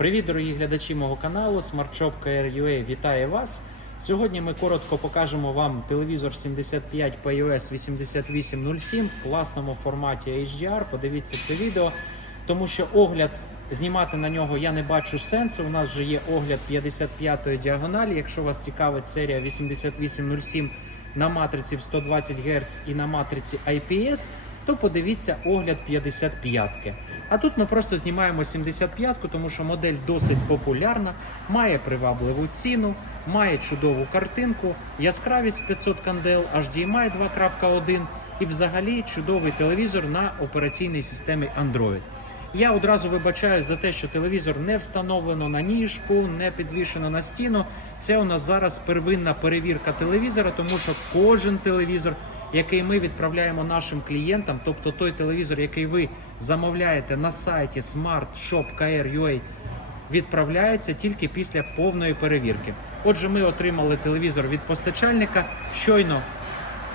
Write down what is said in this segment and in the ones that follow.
Привіт, дорогі глядачі мого каналу SmartShop.KR.UA вітає вас. Сьогодні ми коротко покажемо вам телевізор 75 POS 8807 в класному форматі HDR. Подивіться це відео, тому що огляд знімати на нього я не бачу сенсу. У нас вже є огляд 55-ї діагоналі. Якщо вас цікавить серія 8807 на матриці в 120 Гц і на матриці IPS, то подивіться огляд 55-ки. А тут ми просто знімаємо 75-ку, тому що модель досить популярна, має привабливу ціну, має чудову картинку, яскравість 500 кандел, HDMI 2.1 і взагалі чудовий телевізор на операційній системі Android. Я одразу вибачаюсь за те, що телевізор не встановлено на ніжку, не підвішено на стіну. Це у нас зараз первинна перевірка телевізора, тому що кожен телевізор, який ми відправляємо нашим клієнтам, тобто той телевізор, який ви замовляєте на сайті smartshop.kr.ua, відправляється тільки після повної перевірки. Отже, ми отримали телевізор від постачальника. Щойно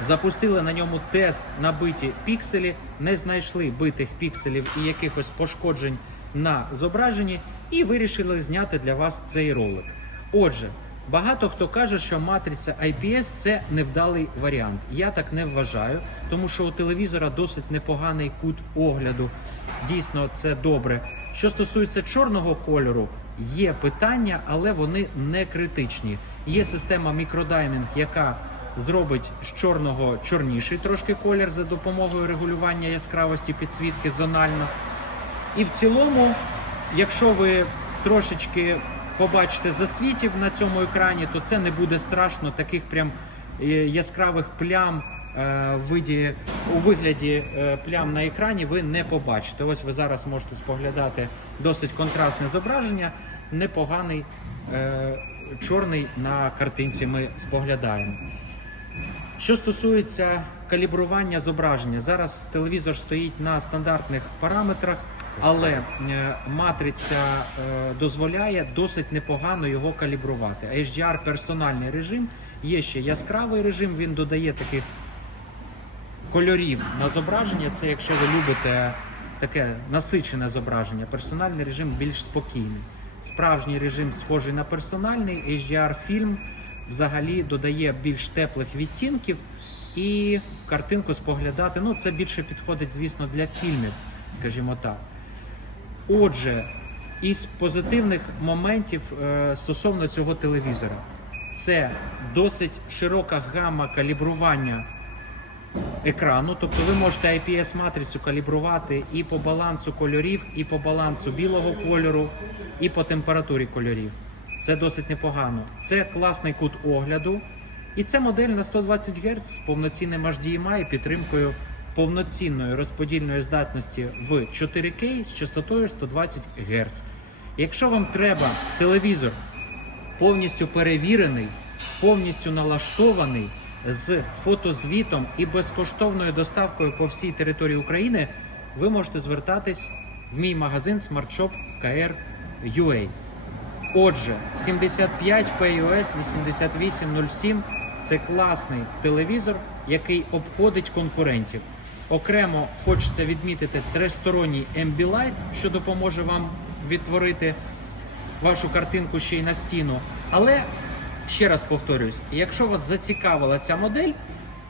Запустили на ньому тест на биті пікселі, не знайшли битих пікселів і якихось пошкоджень на зображенні, і вирішили зняти для вас цей ролик. Отже, багато хто каже, що матриця IPS це невдалий варіант. Я так не вважаю, тому що у телевізора досить непоганий кут огляду. Дійсно, це добре. Що стосується чорного кольору, є питання, але вони не критичні. Є система мікродаймінг, яка зробить з чорного чорніший трошки колір за допомогою регулювання яскравості підсвітки зонально. І в цілому, якщо ви трошечки побачите засвітів на цьому екрані, то це не буде страшно. Таких прям е, яскравих плям е, в виді, у вигляді е, плям на екрані ви не побачите. Ось ви зараз можете споглядати досить контрастне зображення, непоганий чорний на картинці ми споглядаємо. Що стосується калібрування зображення, зараз телевізор стоїть на стандартних параметрах, але е, матриця е, дозволяє досить непогано його калібрувати. HDR персональний режим, є ще яскравий режим, він додає таких кольорів на зображення. Це якщо ви любите таке насичене зображення, персональний режим більш спокійний. Справжній режим схожий на персональний, HDR фільм взагалі додає більш теплих відтінків і картинку споглядати. Ну, це більше підходить, звісно, для фільмів, скажімо так. Отже, із позитивних моментів е, стосовно цього телевізора, це досить широка гама калібрування екрану. Тобто ви можете IPS-матрицю калібрувати і по балансу кольорів, і по балансу білого кольору, і по температурі кольорів. Це досить непогано. Це класний кут огляду. І це модель на 120 Гц з повноцінним HDMI і підтримкою повноцінної розподільної здатності в 4К з частотою 120 Гц. Якщо вам треба телевізор повністю перевірений, повністю налаштований з фотозвітом і безкоштовною доставкою по всій території України, ви можете звертатись в мій магазин SmartShop KR.UA. Отже, 75 POS 8807 це класний телевізор, який обходить конкурентів. Окремо хочеться відмітити тристоронній Ambilight, що допоможе вам відтворити вашу картинку ще й на стіну. Але ще раз повторюсь, якщо вас зацікавила ця модель,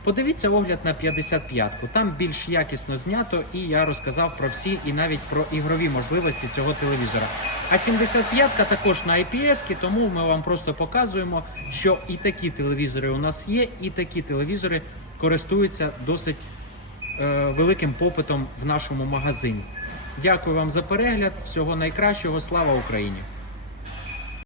подивіться огляд на 55-ку. Там більш якісно знято, і я розказав про всі і навіть про ігрові можливості цього телевізора. А 75-ка також на IPS, тому ми вам просто показуємо, що і такі телевізори у нас є, і такі телевізори користуються досить великим попитом в нашому магазині. Дякую вам за перегляд. Всього найкращого. Слава Україні!